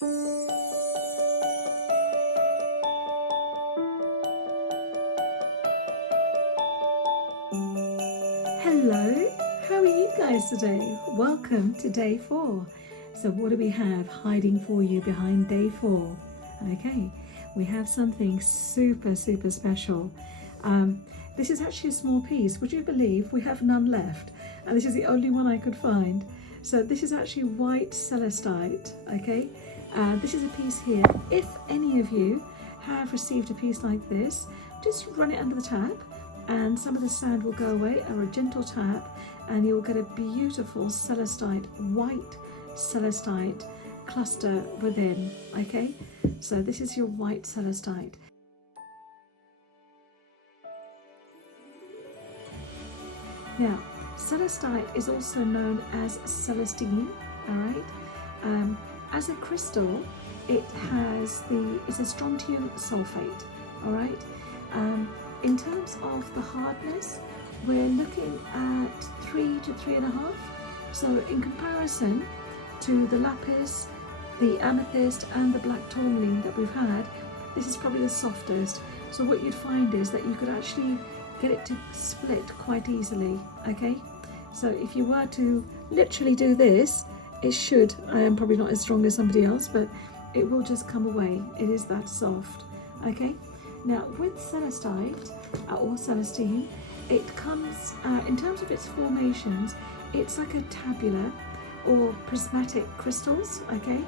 Hello, how are you guys today? Welcome to day 4. So what do we have hiding for you behind day 4? Okay, we have something super special. This is actually a small piece. Would you believe we have none left? And this is the only one I could find. So this is actually white celestite, okay? This is a piece here. If any of you have received a piece like this, just run it under the tap and some of the sand will go away, or a gentle tap, and you'll get a beautiful celestite, white celestite cluster within, okay? So this is your white celestite. Now, celestite is also known as celestine, all right? As a crystal, it's a strontium sulfate, all right? In terms of the hardness, we're looking at 3 to 3.5. So in comparison to the lapis, the amethyst and the black tourmaline that we've had, this is probably the softest. So what you'd find is that you could actually get it to split quite easily, okay? So if you were to literally do this, it should, I am probably not as strong as somebody else, but it will just come away. It is that soft, okay? Now with celestite or celestine, it comes, in terms of its formations, it's like a tabular or prismatic crystals, okay?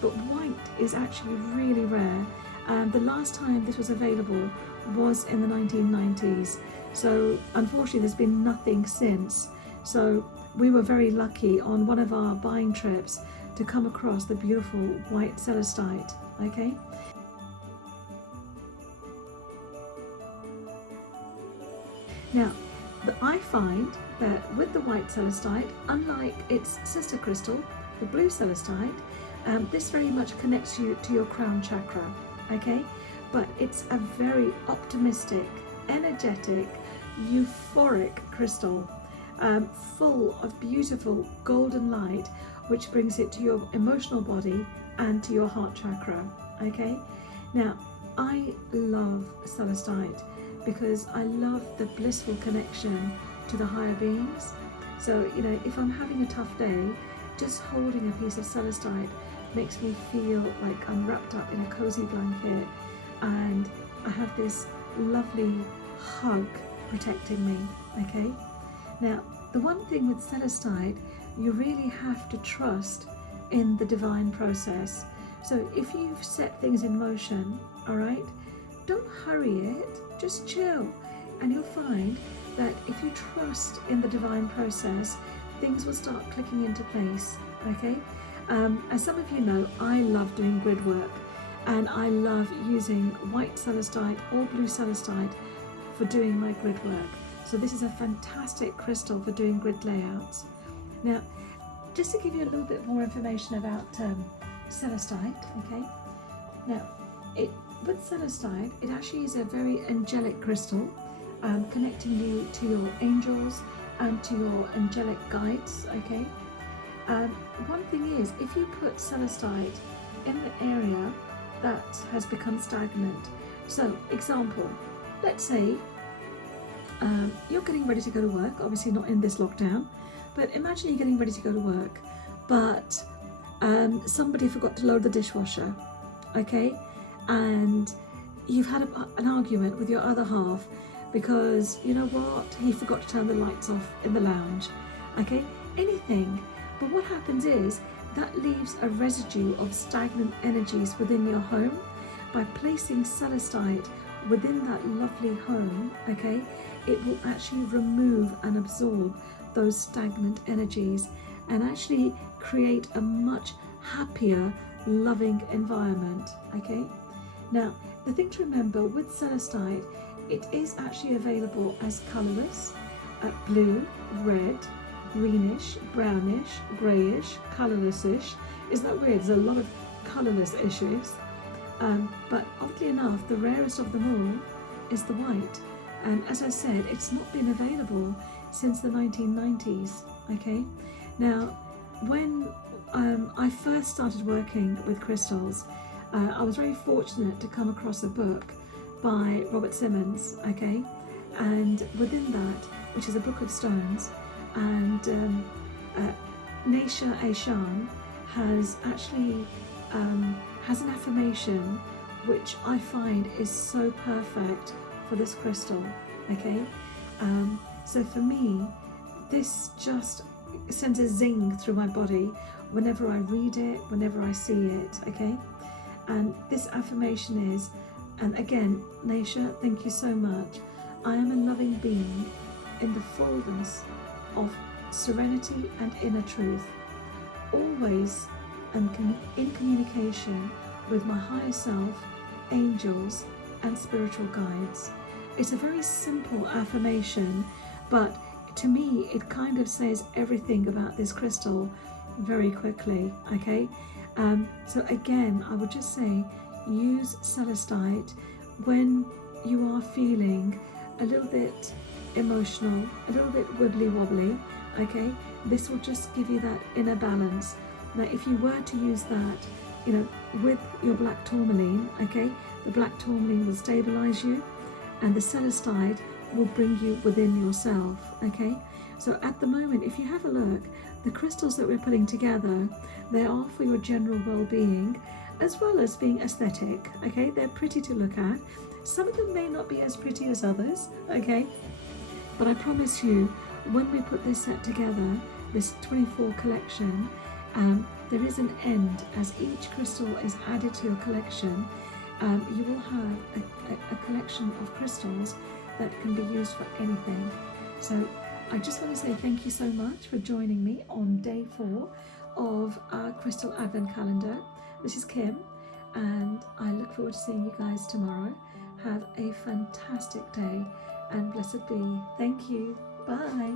But white is actually really rare. The last time this was available was in the 1990s. So unfortunately there's been nothing since. So we were very lucky on one of our buying trips to come across the beautiful white celestite, okay? Now, I find that with the white celestite, unlike its sister crystal, the blue celestite, this very much connects you to your crown chakra, okay? But it's a very optimistic, energetic, euphoric crystal, full of beautiful golden light, which brings it to your emotional body and to your heart chakra, okay? Now, I love celestite because I love the blissful connection to the higher beings. So, you know, if I'm having a tough day, just holding a piece of celestite makes me feel like I'm wrapped up in a cozy blanket and I have this lovely hug protecting me, okay? Now, the one thing with celestite, you really have to trust in the divine process. So if you've set things in motion, all right, don't hurry it, just chill, and you'll find that if you trust in the divine process, things will start clicking into place, okay? As some of you know, I love doing grid work, and I love using white celestite or blue celestite for doing my grid work. So this is a fantastic crystal for doing grid layouts. Now, just to give you a little bit more information about celestite, okay? Now, with celestite, it actually is a very angelic crystal, connecting you to your angels and to your angelic guides, okay? One thing is, if you put celestite in an area that has become stagnant, so example, let's say you're getting ready to go to work, obviously not in this lockdown, but imagine you're getting ready to go to work, but somebody forgot to load the dishwasher, okay? And you've had an argument with your other half because, you know what, he forgot to turn the lights off in the lounge, okay? Anything. But what happens is that leaves a residue of stagnant energies within your home. By placing celestite within that lovely home, okay, it will actually remove and absorb those stagnant energies and actually create a much happier, loving environment, okay? Now, the thing to remember with celestite, it is actually available as colourless, blue, red, greenish, brownish, greyish, colourless-ish. Isn't that weird? There's a lot of colourless issues. But oddly enough, the rarest of them all is the white. And as I said, it's not been available since the 1990s, okay? Now, when I first started working with crystals, I was very fortunate to come across a book by Simmons, okay, and within that, which is a book of stones, and Naisha Ahsian has actually has an affirmation which I find is so perfect for this crystal, okay. So for me, this just sends a zing through my body whenever I read it, whenever I see it, okay. And this affirmation is, and again, Naisha, thank you so much. I am a loving being in the fullness of serenity and inner truth, always and in communication with my higher self, angels, and spiritual guides. It's a very simple affirmation, but to me, it kind of says everything about this crystal very quickly, okay? So again, I would just say, use celestite when you are feeling a little bit emotional, a little bit wibbly wobbly, okay? This will just give you that inner balance. Now, if you were to use that, you know, with your black tourmaline, okay, the black tourmaline will stabilize you, and the celestite will bring you within yourself, okay? So at the moment, if you have a look, the crystals that we're putting together, they are for your general well-being, as well as being aesthetic, okay? They're pretty to look at. Some of them may not be as pretty as others, okay? But I promise you, when we put this set together, this 24 collection, there is an end. As each crystal is added to your collection, you will have a collection of crystals that can be used for anything. So I just want to say thank you so much for joining me on day 4 of our Crystal Advent Calendar. This is Kim, and I look forward to seeing you guys tomorrow. Have a fantastic day, and blessed be. Thank you. Bye.